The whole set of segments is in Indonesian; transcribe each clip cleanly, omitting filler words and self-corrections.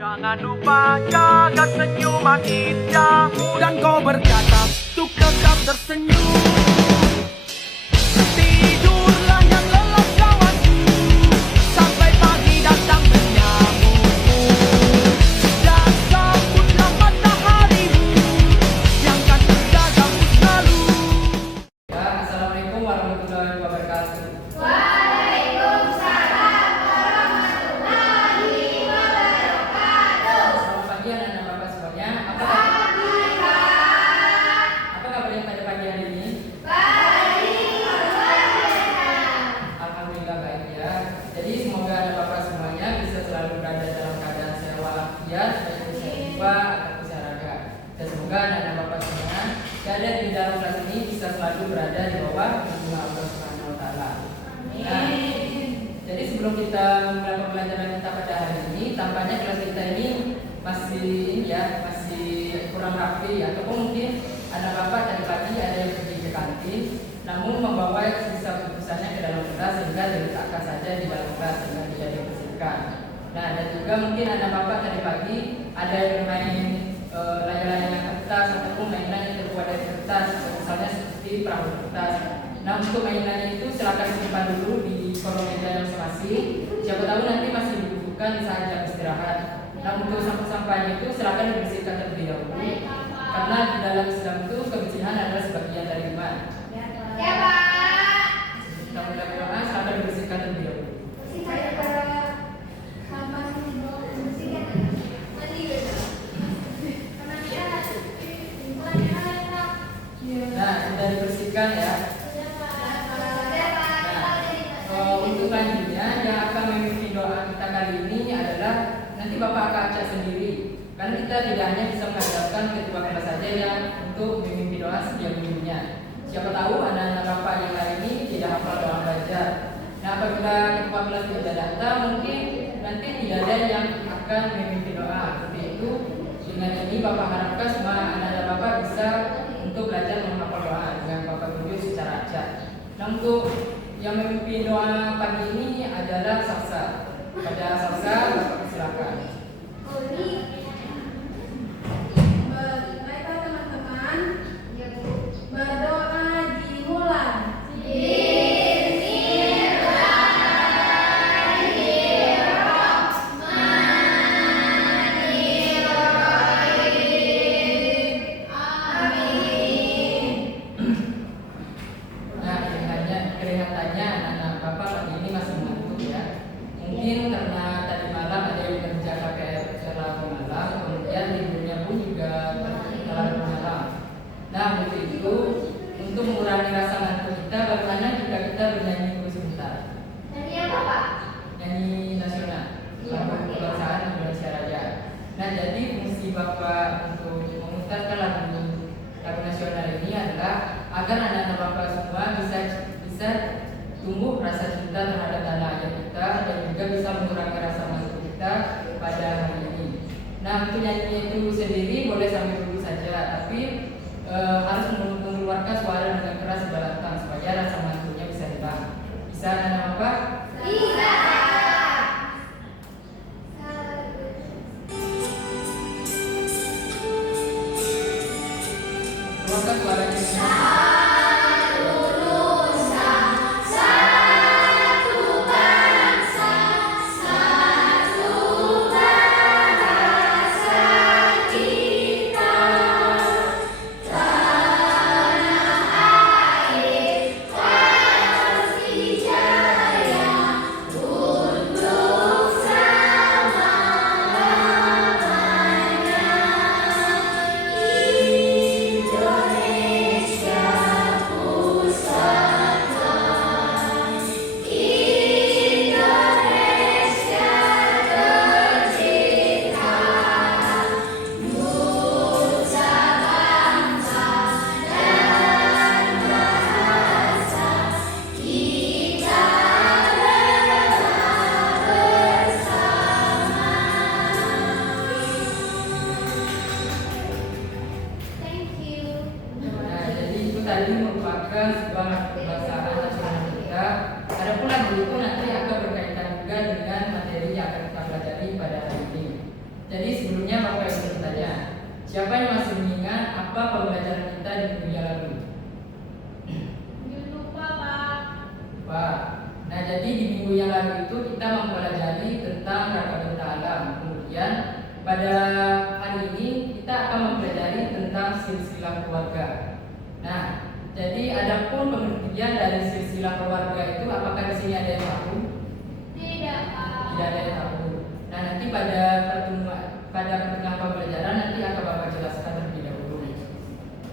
Jangan lupa jaga senyuman indahmu dan kau berkata untuk tetap tersenyum. Tidurlah yang lelap kawanku, sampai pagi datang menyambutmu. Dan sambutlah mataharimu yang kan menjagamu selalu. Ya, Assalamualaikum warahmatullahi wabarakatuh. Selamat pagi anak-anak Bapak semuanya. Apa kabarnya pada pagi hari ini? Alhamdulillah baik ya. Jadi semoga anak Bapak semuanya bisa selalu berada dalam keadaan sehat walafiat, baik sehat jiwa ataupun sehat raga. Dan semoga anak-anak Bapak semuanya yang ada di dalam kelas ini bisa selalu berada di bawah lindungan Allah Subhanahu wa taala. Nah, jadi sebelum kita memulai pembelajaran kita pada hari ini, tampaknya kelas kita ini masih kurang rapi, ataupun mungkin anak Bapak tadi pagi ada yang pergi ke kantin, namun membawa sisa bungkusannya ke dalam kelas sehingga diletakkan saja di dalam kelas sehingga tidak dibersihkan. Nah, dan juga mungkin anak Bapak tadi pagi ada yang bermain layang-layang kertas ataupun mainan yang terbuat dari kertas, misalnya seperti perahu kertas. Nah, untuk mainannya itu silakan simpan dulu di kolom meja masing-masing. Siapa tahu nanti masih dibutuhkan di saat jam istirahat. Nah, untuk sampah-sampahnya itu silakan dibersihkan terlebih dahulu. Karena di dalam Islam itu kebersihan adalah sebagian dari iman. Kita mulai berdoa, silakan dibersihkan terlebih dahulu. Nah, sudah dibersihkan ya. Untuk selanjutnya yang akan memimpin doa kita kali ini adalah nanti Bapak akan acak sendiri. Karena kita tidak hanya bisa mengandalkan ketua kelas saja yang untuk memimpin doa setiap minggunya. Siapa tahu anak-anak Bapak yang lain ini tidak hafal doa belajar. Nah, apabila ketua kelas tidak datang, mungkin nanti tidak ada yang akan memimpin doa. Seperti itu, dengan ini Bapak harapkan semua anak-anak Bapak bisa untuk belajar menghafal doa dengan Bapak tunjuk secara acak. Nah, untuk yang memimpin doa pagi ini adalah Saksa. Pada Saksa, Bapak silakan. Baiklah teman-teman, berdoa dimulai. Nah, kelihatannya anak-anak Bapak pagi ini masih mengantuk ya. Mungkin karena tadi malam ada yang kerja KPR secara malam, kemudian tidurnya pun juga terlalu malam. Nah, untuk itu, untuk mengurangi rasa ngantuk kita, bagaimana jika kita bernyanyi dulu sebentar? Nyanyi nasional, lagu kebangsaan Indonesia Raya. Nah, jadi fungsi Bapak untuk memutarkan lagu nasional ini adalah agar anak-anak Bapak semua bisa tumbuh rasa cinta terhadap tanah air kita dan juga bisa mengurangi rasa ngantuk kita pada hari ini. Nah, untuk nyanyinya itu sendiri boleh sambil dulu saja, tapi harus mengeluarkan suara dengan keras dan lantang supaya rasa ngantuknya bisa hilang. Bisa anak-anak Bapak? Keluarkan suaranya. Tadi merupakan sebuah pembahasan nasional kita. Adapun lagu itu nanti akan berkaitan juga dengan materi yang akan kita pelajari pada hari ini. Jadi apa pembelajaran kita di minggu yang lalu? Lupa, Pak. Pak. Nah, jadi di minggu yang lalu itu kita mempelajari tentang rangka benda alam. Kemudian pada hari ini kita akan mempelajari tentang silsilah keluarga. Nah, jadi adapun pengertian dari silsilah keluarga itu, apakah di sini ada yang tahu? Tidak, Pak. Tidak ada yang tahu. Nah, nanti pada pertengahan pembelajaran nanti akan Bapak jelaskan terlebih dahulu.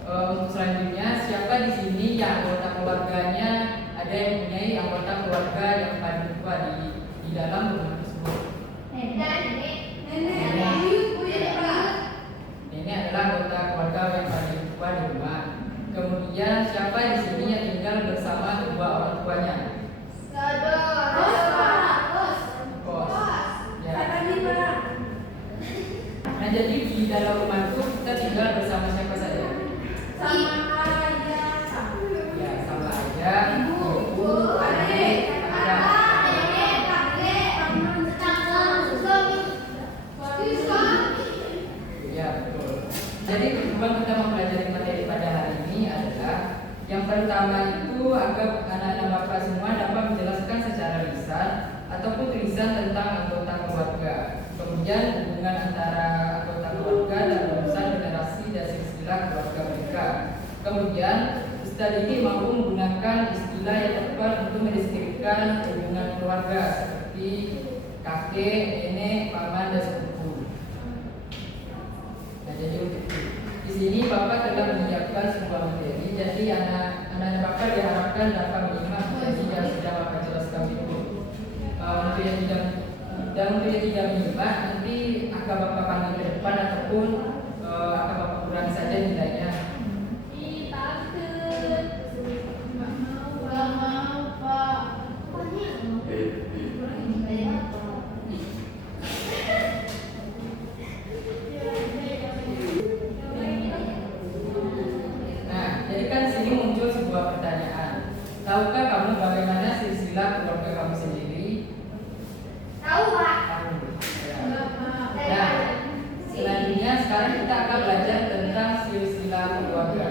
Untuk selanjutnya, siapa di sini yang anggota keluarganya ada yang mempunyai anggota keluarga yang paling tua di dalam rumah tersebut? Nenek. Ini adalah anggota keluarga yang paling tua di rumah. Kemudian siapa di sini yang tinggal bersama kedua orang tuanya? Bos. Ya. Nah, jadi di dalam rumah itu kita tinggal bersama siapa saja? Ya, sama aja. Ibu, adik, kakak. Ya, betul. Jadi tujuan kita mempelajari materi pada hari ini adalah yang pertama itu agar anak-anak Bapak semua dapat menjelaskan secara lisan ataupun tulisan tentang anggota keluarga. Kemudian hubungan antara anggota keluarga dan urusan generasi dan silsilah keluarga mereka. Kemudian Ustadz ini mampu menggunakan istilah yang tepat untuk mendeskripsikan hubungan keluarga seperti kakek, nenek, paman, dan sepupu. Nah, jadi di sini Bapak telah menyiapkan sebuah materi. Jadi anak-anak Bapak diharapkan dapat menyimak materi yang sudah Bapak jelaskan itu. Untuk yang tidak menyimak, nanti akan Bapak panggil ke depan ataupun akan Bapak kurangi saja nilainya. Nah, jadi kan di sini muncul sebuah pertanyaan. Tahukah kamu bagaimana silsilah keluarga kamu sendiri? Tahu, Pak. Tahu. Ya. Nah, selanjutnya sekarang kita akan belajar tentang silsilah keluarga.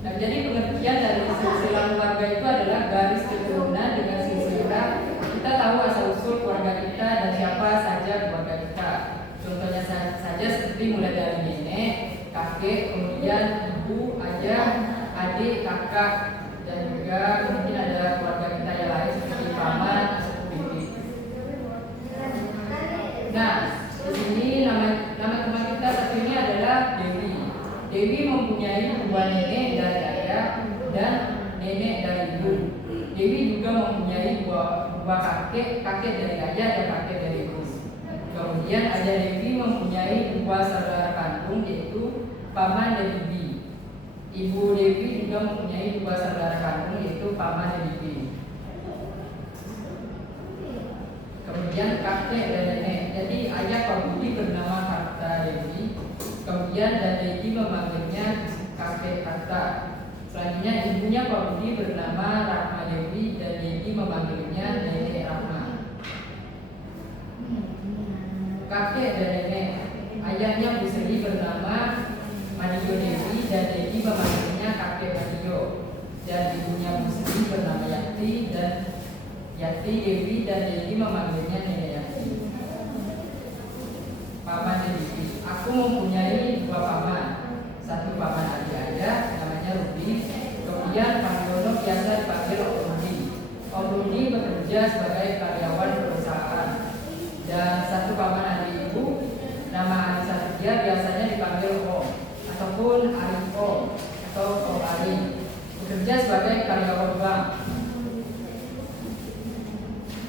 Nah, jadi pengertian dari silsilah keluarga itu adalah garis keturunan dengan silsilah. Kita tahu asal usul keluarga kita dan siapa saja keluarga kita. Contohnya saja seperti mulai dari nenek, kakek, kemudian ibu, ayah, adik, kakak, dan juga mungkin ada keluarga kita yang lain seperti paman atau bibi. Nah, di sini nama teman kita satu ini adalah Dewi. Dewi mempunyai dua nenek dari ayah dan nenek dari ibu. Dewi juga mempunyai dua kakek dari ayah dan kakek dari ibu. Kemudian ayah Dewi mempunyai dua saudara kandung yaitu paman dan bibi. Ibu Dewi juga mempunyai dua saudara kandung yaitu paman dan bibi. Kemudian kakek dan nenek. Jadi ayah Pak Budi bernama Kakta Dewi. Kemudian dan Dewi memanggilnya kakek Kakta. Selanjutnya ibunya Pak Budi bernama Rahma Dewi dan Dewi memanggilnya Nenek Rahma. Kakek dan nenek. Ayahnya Bu Sri bernama Madio Dewi dan Dewi memanggilnya kakek Madio. Dan ibunya Bu Sri bernama Yati dan Yati Dewi dan Dewi memanggilnya Nenek Yati. Paman Dewi. Aku mempunyai dua paman. Satu paman adik ayah namanya Rudi. Kemudian Pak Yono biasa dipanggil Om Rudi. Om Rudi bekerja sebagai karyawan perusahaan. Dan satu paman adik ibu nama Anissa Setia biasanya dipanggil Om ataupun Arif Om atau Om Ali. Bekerja sebagai karyawan bank.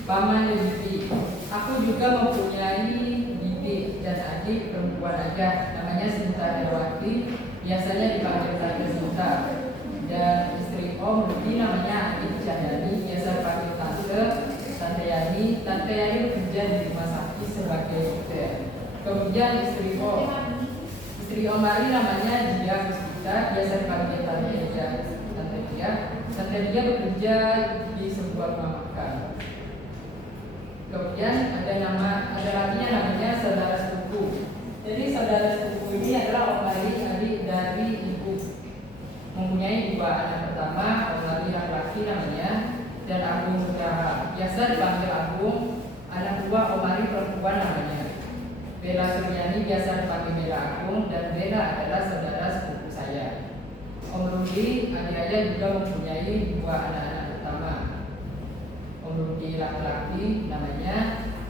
Paman Bibi. Aku juga mempunyai bibi dan adik perempuan aja namanya Sinta Dewati, biasanya dipanggil Tante Sinta. Dan istri Om Rudi namanya Adik Chandani, biasa dipanggil Tante Yani. Tante Yani bekerja di rumah sakit sebagai dokter. Kemudian istri Om Ali namanya Dia Puspita, biasa dipanggil Tante Dia. Tante Dia bekerja di sebuah rumah makan. Kemudian ada lakinya namanya saudara sepupu. Jadi saudara sepupu ini adalah dua anak pertama, Omari laki-laki namanya, dan Agung Nugraha. Biasa dipanggil Agung. Anak kedua Omari perempuan namanya. Bella Suryani biasa dipanggil Bella Agung, dan Bella adalah saudara sepupu saya. Om Rudi, adik saya juga mempunyai dua anak-anak pertama. Om Rudi laki-laki namanya,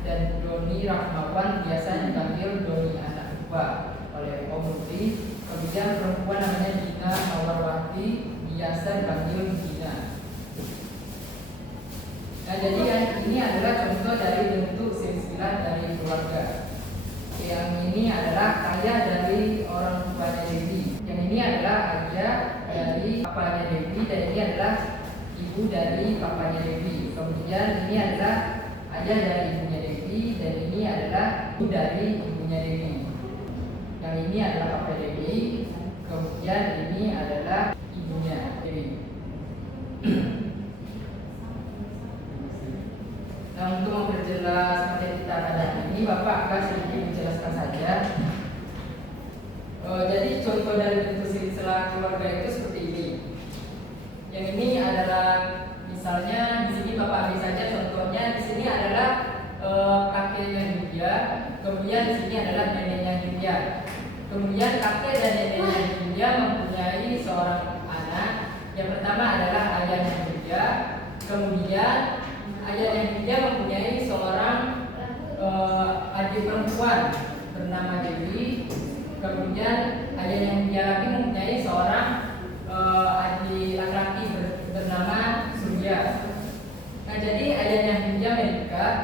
dan Doni Rahmawan biasa dipanggil Doni anak kedua oleh Om Rudi. Kemudian perempuan namanya Dina Mawarwati, biasa dipanggil Dina. Nah, jadi ini adalah contoh dari bentuk silsilah dari keluarga. Yang ini adalah ayah dari orang tuanya Dewi. Yang ini adalah ayah dari papanya Dewi, dan ini adalah ibu dari papanya Dewi. Kemudian ini adalah ayah dari ibunya Dewi, dan ini adalah ibu dari ibunya Dewi. Yang ini adalah papa Dewi, kemudian ini adalah ibunya Dewi. Nah, untuk memperjelas materi pada ini, Bapak akan sedikit menjelaskan saja. Jadi contoh dari bentuk silsilah keluarga itu seperti ini. Yang ini adalah misalnya di sini Bapak ambil saja contohnya. Di sini adalah kakeknya Yulia, kemudian di sini adalah neneknya Yulia. Kemudian kakek dan neneknya Yulia mempunyai seorang anak. Yang pertama adalah ayahnya Yulia, kemudian ayahnya Yulia mempunyai seorang adik perempuan bernama Dewi. Kemudian ayahnya Yulia lagi mempunyai seorang adik laki-laki bernama Surya. Nah, jadi ayahnya Yulia menikah.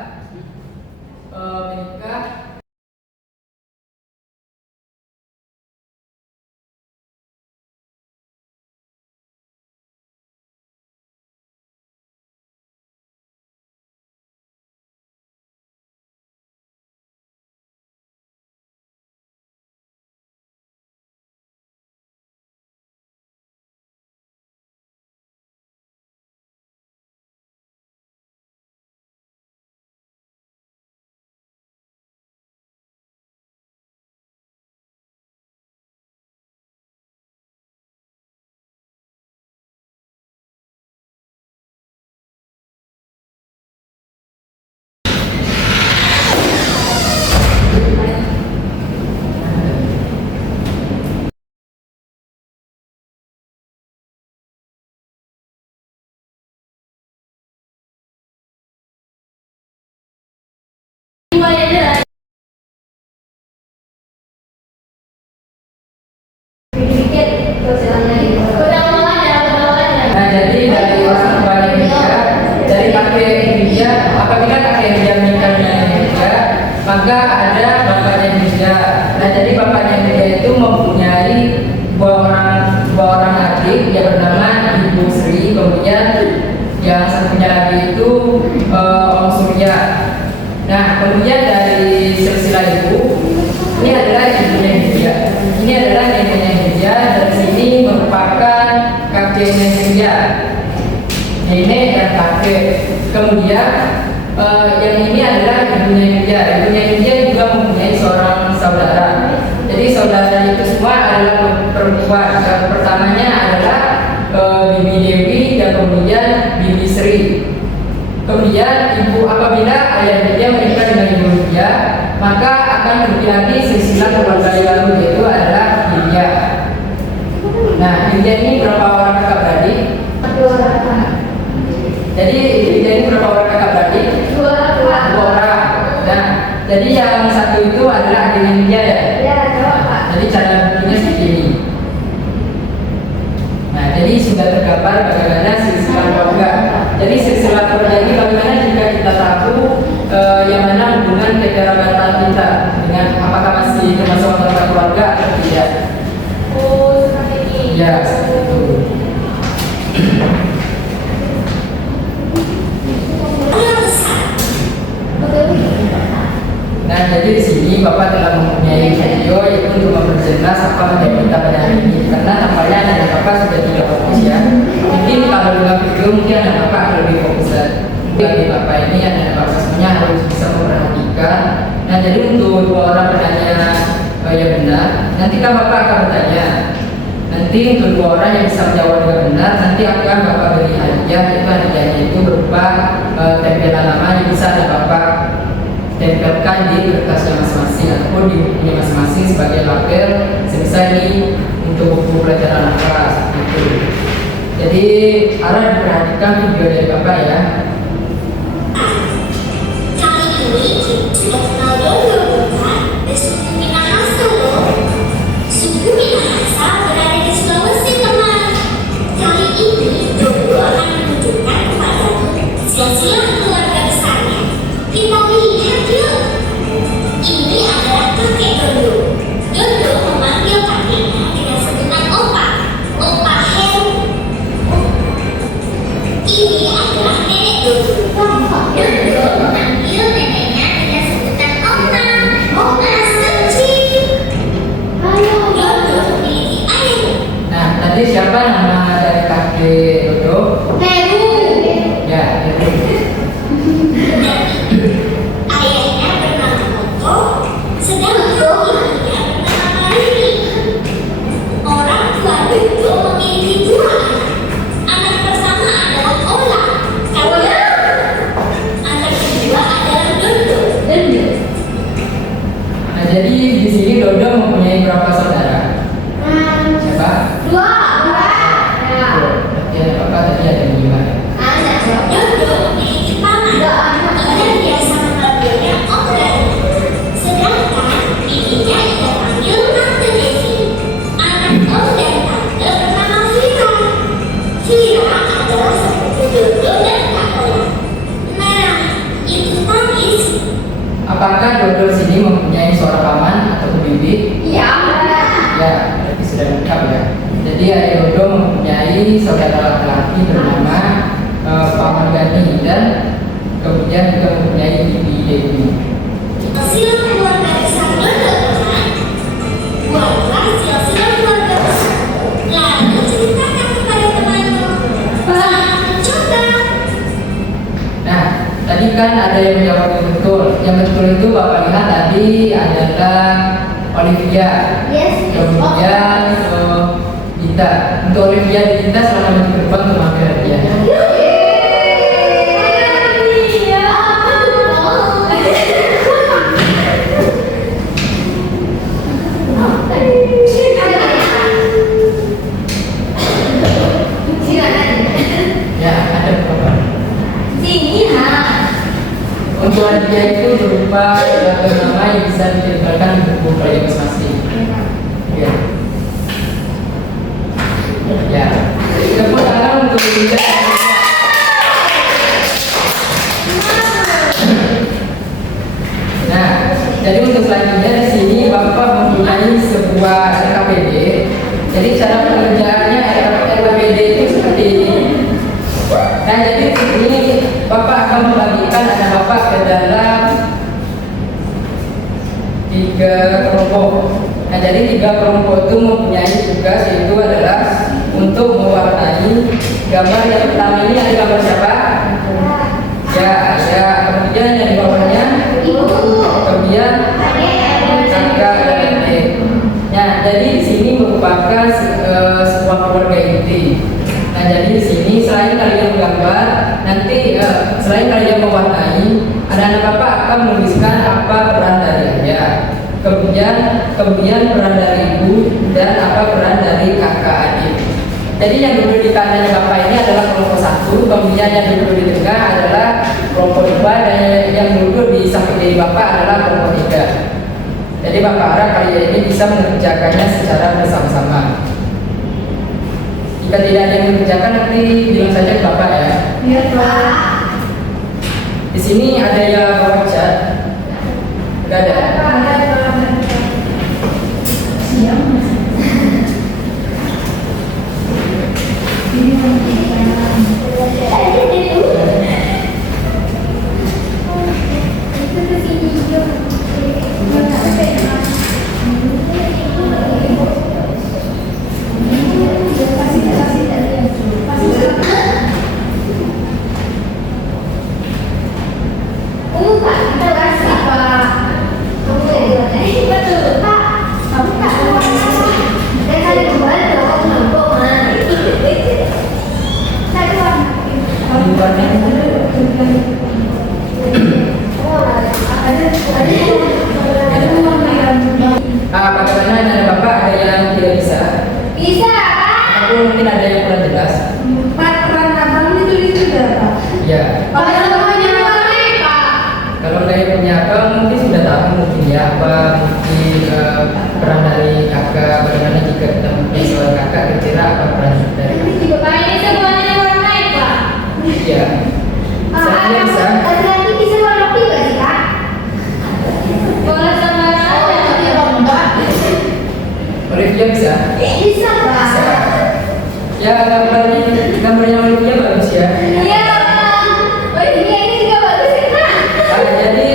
Nah, jadi dari orang tuanya Yulia, dari kakek Yulia, apabila kakek Yulia menikah dengan Yulia, maka ada bapaknya Yulia. Nah, jadi bapaknya Yulia itu mempunyai dua orang adik yang bernama Ibu Sri, kemudian yang satunya lagi itu Om Surya. Nah, kemudian dari silsilah ibu, ini adalah ibunya Yulia, ini adalah neneknya Yulia, dan sini merupakan kakeknya Yulia, nenek dan kakek. Kemudian yang ini adalah ibunya Yulia. Ibunya Yulia juga mempunyai seorang saudara. Jadi saudara itu semua adalah perempuan. Yang pertamanya adalah Bibi Dewi, dan kemudian Bibi Sri. Kemudian ibu, apabila ayah Yulia menikah dengan ibu Yulia, maka akan terjadi lagi silsilah keluarga yang baru, yaitu adalah Yulia. Nah, Yulia ini berapa orang kakak beradik? Jadi Yulia ini berapa orang kakak beradik? Dua orang. Nah, jadi yang satu itu adalah adiknya Yulia ya? Jadi cara buktinya seperti ini. Nah, jadi sudah tergambar bagaimana silsilah keluarga. Jadi silsilah keluarga ini bagaimana jika kita tahu yang mana hubungan kekerabatan kita dengan apakah masih termasuk anggota keluarga atau tidak. Oh, seperti ini. Ya, seperti itu. Nah, jadi di sini Bapak telah mempunyai video yaitu untuk memperjelas apa materi kita pada hari ini. Karena tampaknya anak Bapak sudah tidak fokus ya. Mungkin kalau dengan video mungkin anak Bapak akan lebih fokus. Bagi Bapak ini anak Bapak semuanya harus bisa memperhatikan. Nah, jadi untuk dua orang penanya yang benar, nanti kan Bapak akan bertanya, Nanti untuk 2 orang yang bisa menjawab dengan benar, nanti akan Bapak beri hadiah. Itu hadiahnya itu berupa tempelan nama yang bisa ada Bapak tempelkan di kertasnya masing-masing ataupun di bukunya masing-masing sebagai label. Semisal ini untuk buku pelajaran kelas gitu. Jadi harap diperhatikan video dari Bapak ya. Kali ini sudah kenal dulu bukan? Suku Minahasa loh. Suku Minahasa berada di Sulawesi teman. Kali ini Dodo akan menunjukkan kepadamu silsilah keluarga besarnya. Kita lihat yuk. Ini adalah kakek Dodo. Dodo memanggil kakeknya dengan sebutan Opa. Opa Heru. Ini adalah nenek Dodo. Dodo memanggil neneknya dengan sebutan Oma. Oma Suci. Dodo memiliki ayah. Nah, tadi siapa nama dari kakek Dodo? Heru. Ya, itu. Ayahnya bernama Koko, sedangkan ibunya bernama Marini. Orang tua Dodo memiliki 2 anak. Anak pertama adalah Ola, anak kedua adalah Dodo. Nah, jadi di sini Dodo mempunyai berapa saudara? Siapa? 2. Berarti ada Bapak tadi ada 5 ya. Dodo memiliki paman. Ia biasa memanggilnya Om Rani. Sedangkan bibinya ia panggil Tante Devi. Anak Om dan Tante bernama Vira. Vira adalah sepupu Dodo dan Kak Ola. Nah, itu tadi sih. Apakah Dodo sini mempunyai seorang paman atau bibi? Iya. Ya, berarti sudah lengkap ya. Jadi ayah Dodo mempunyai saudara laki-laki bernama Paman Gani dan kemudian juga mempunyai bibi Dewi. Silsilah keluarga besar Dodo teman. Buatlah silsilah keluarga besar. Lalu ceritakan kepada temanmu. Selamat mencoba. Nah, tadi kan ada yang menjawab yang betul. Yang betul itu Bapak lihat tadi adalah Olivia. Yes. Kemudian Dita. Untuk Olivia dan Dita selama minggu depan untuk mampir hadiahnya. Ya, ada berapa? Untuk hadiah itu berupa nama yang bisa ditempelkan di buku pelajaran masing-masing. Ya. Ya. Tepuk tangan untuk Dinda. Nah, jadi untuk selanjutnya di sini Bapak mempunyai sebuah RKPD. Jadi cara pengerjaannya RKPD itu seperti ini. Nah, jadi di sini Bapak akan membagikan anak Bapak ke dalam 3 kelompok. Nah, jadi 3 kelompok itu mempunyai tugas, yaitu adalah untuk mewarnai gambar yang pertama ini. Ada gambar siapa? Ya, ada. Kemudian yang di bawahnya, kemudian kakak dan adik. Nah, jadi di sini merupakan sebuah keluarga inti. Nah, jadi di sini selain kalian menggambar, nanti selain kalian mewarnai, anak-anak Bapak akan menuliskan apa peran dari ayah, kemudian peran dari ibu, dan apa peran dari kakak adik. Jadi yang duduk di kanannya Bapak ini adalah kelompok 1, kemudian yang duduk di tengah adalah kelompok 2, dan yang duduk di samping dari Bapak adalah kelompok 3. Jadi Bapak harap kalian ini bisa mengerjakannya secara bersama-sama. Jika tidak ada yang mengerjakan, nanti bilang saja ke Bapak ya. Iya, Pak. Di sini ada yang bawa cat? Tidak ada. Pak, kita kasih Pak. Bagaimana anak bapak ada yang tidak bisa? Bisa, Pak. Atau mungkin ada yang kurang jelas? Peran abang ditulis juga, Pak. Ya. Kalau semuanya warna, Pak. Kalau dari punya abang mungkin sudah tahu mungkin ya apa mungkin peran dari kakak, bagaimana jika kita mungkin seorang kakak kira-kira apa peran dari kakak? Pak, ini semuanya warna, Pak. Iya. Saya bisa. Laki-laki bisa warna pink nggak sih, Kak? Boleh sama saja, Mbak. Olivia bisa? Bisa, Pak. Ya gambarnya Olivia bagus ya. Iya, Pak. Oh, ini juga bagus ya, Kak. Jadi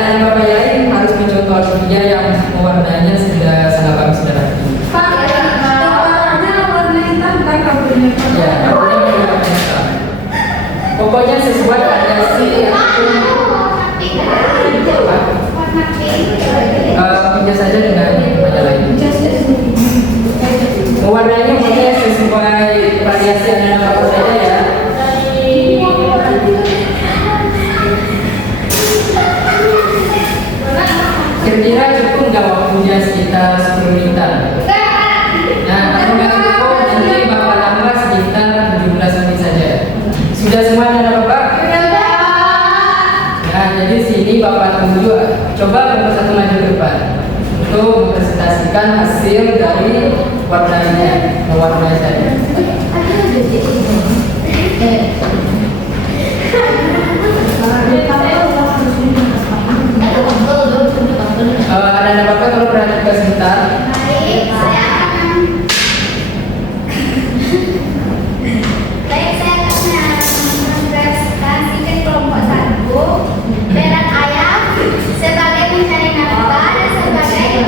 anak bapak yang lain harus mencontoh Olivia yang warnanya sudah sangat bagus dan rapi. Pak, warnanya warna hitam kan kaburnya, Pak? Ya, gambarnya warna hitam. Pokoknya sesuai variasi yang pindah saja dengan warna lain. Warnanya pokoknya sesuai variasi anak bapak saja ya. Kira-kira cukup nggak waktunya sekitar 10 menitan? Nah, kalau nggak cukup nanti bapak tambah sekitar 17 menit saja. Sudah semua anak bapak? Nah, jadi sini bapak tunggu. Coba bapak satu maju ke depan untuk mempresentasikan hasil dari warnanya, mewarnai saja. Anak bapak kalau perhatikan sebentar. Baik, saya akan mempresentasikan kelompok 1 peran ayah sebagai pencari nafkah dan sebagai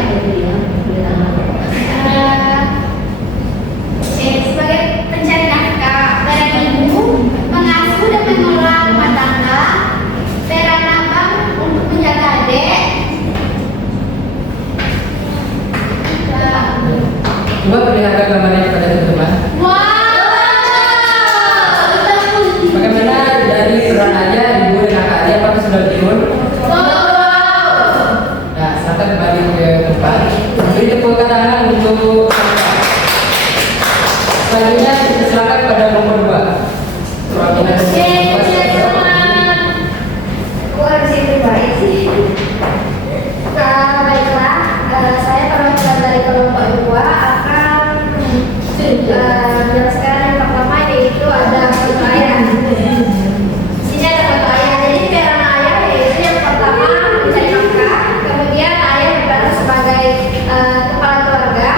pencari nafkah. Peran ibu mengasuh dan mengelola rumah tangga. Peran abang untuk menjaga adik. Coba perlihatkan gambarnya kepada teman-teman. Bagaimana dari peran ayah, ibu dan kakaknya apakah sudah tidur? Nah, silakan kembali ke depan. Beri tepuk tangan untuk selanjutnya silakan pada nomor 2. Perwakilan Baiklah, saya perwakilan dari kelompok 2 akan menjelaskan yang pertama, yaitu ada foto ayah. Sini ada foto ayah. Jadi peran ayah yaitu yang pertama mencari nafkah, kemudian ayah berperan sebagai kepala keluarga,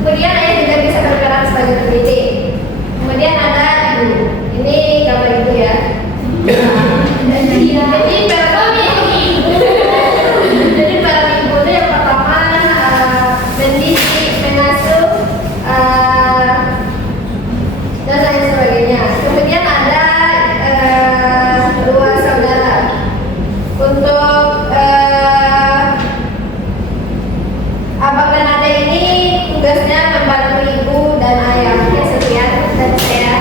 kemudian ayah juga bisa berperan sebagai pendidik. Kemudian ada ibu. Ini gambar ibu ya. Jadi peran ibu itu yang pertama mendidik, mengasuh, dan lain sebagainya. Kemudian ada 2 saudara. Untuk abang dan adek ini tugasnya membantu ibu dan ayah. Ya, sekian dan saya.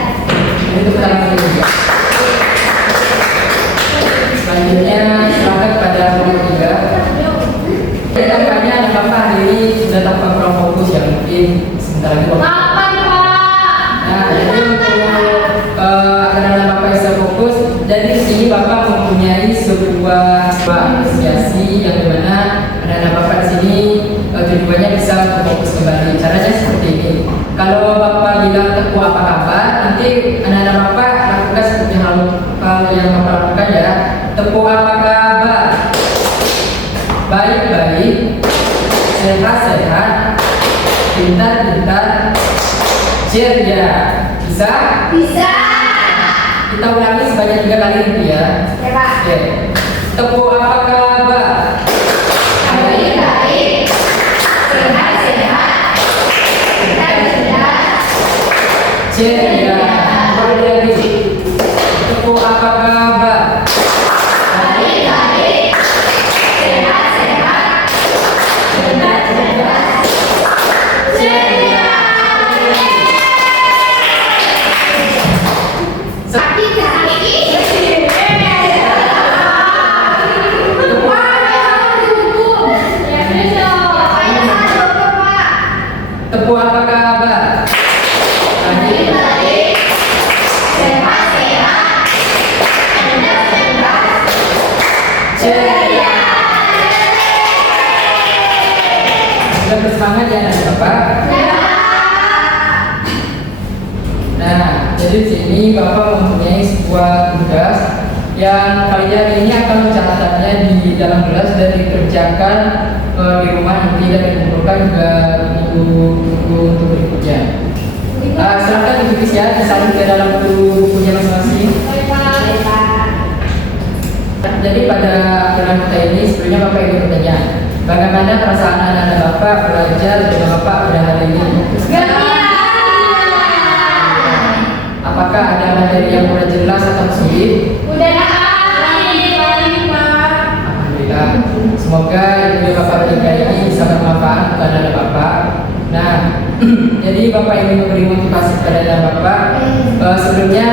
Untuk tangan juga. Selanjutnya silakan pada nomor 3. Tampaknya anak bapak hari ini sudah tampak kurang fokus ya, mungkin sebentar lagi waktu. Nah, jadi untuk anak bapak bisa fokus, jadi di sini bapak mempunyai sebuah apresiasi yang dimana anak bapak di sini tujuannya bisa fokus kembali. Caranya seperti ini. Kalau bapak bilang Teguh apa kabar, nanti anak bapak lakukan seperti hal yang bapak lakukan ya. Teguh apa kabar? Baik-baik, sehat-sehat, pintar-pintar, ceria. Bisa? Bisa. Kita ulangi sebanyak 3 kali ya. Ya, Pak. Oke. Teguh apa kabar? Baik-baik, sehat-sehat, pintar-pintar, Ceria. Kembali lagi. Teguh apa kabar? baik-baik, sehat-sehat, pintar-pintar, ceria. Sakit kaki. Tempuh apa kabar? Baik-baik, sehat-sehat, cerdas-cerdas, ceria. Sudah bersemangat ya anak Bapak? Nah, jadi di sini Bapak mempunyai sebuah tugas yang kalian ini akan mencatatnya di dalam kelas dan dikerjakan di rumah nanti dan dikumpulkan juga minggu untuk berikutnya. Silakan ditulis ya, disalin ke dalam bukunya masing-masing. Jadi pada aturan kita ini sebenarnya Bapak ingin bertanya, bagaimana perasaan anak-anak Bapak belajar dengan Bapak pada hari ini? Apakah ada materi yang mulai jelas atau sulit? Alhamdulillah. Semoga ilmu Bapak berikan ini bisa bermanfaat kepada anak Bapak. Nah, jadi Bapak ingin memberi motivasi kepada anak Bapak. Sebelumnya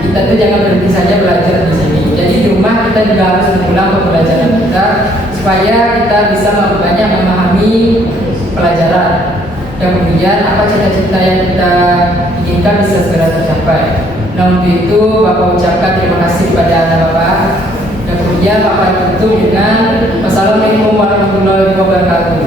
kita tuh jangan berhenti saja belajar di sini. Jadi di rumah kita juga harus mengulang pembelajaran kita supaya kita bisa banyak memahami pelajaran. Dan kemudian apa cita-cita yang kita inginkan bisa segera tercapai. Nah untuk itu Bapak ucapkan terima kasih kepada anak Bapak. Dan kemudian Bapak tutup dengan Wassalamualaikum warahmatullahi wabarakatuh.